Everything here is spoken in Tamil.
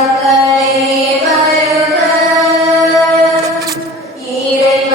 மக்களே வருக ஈரன்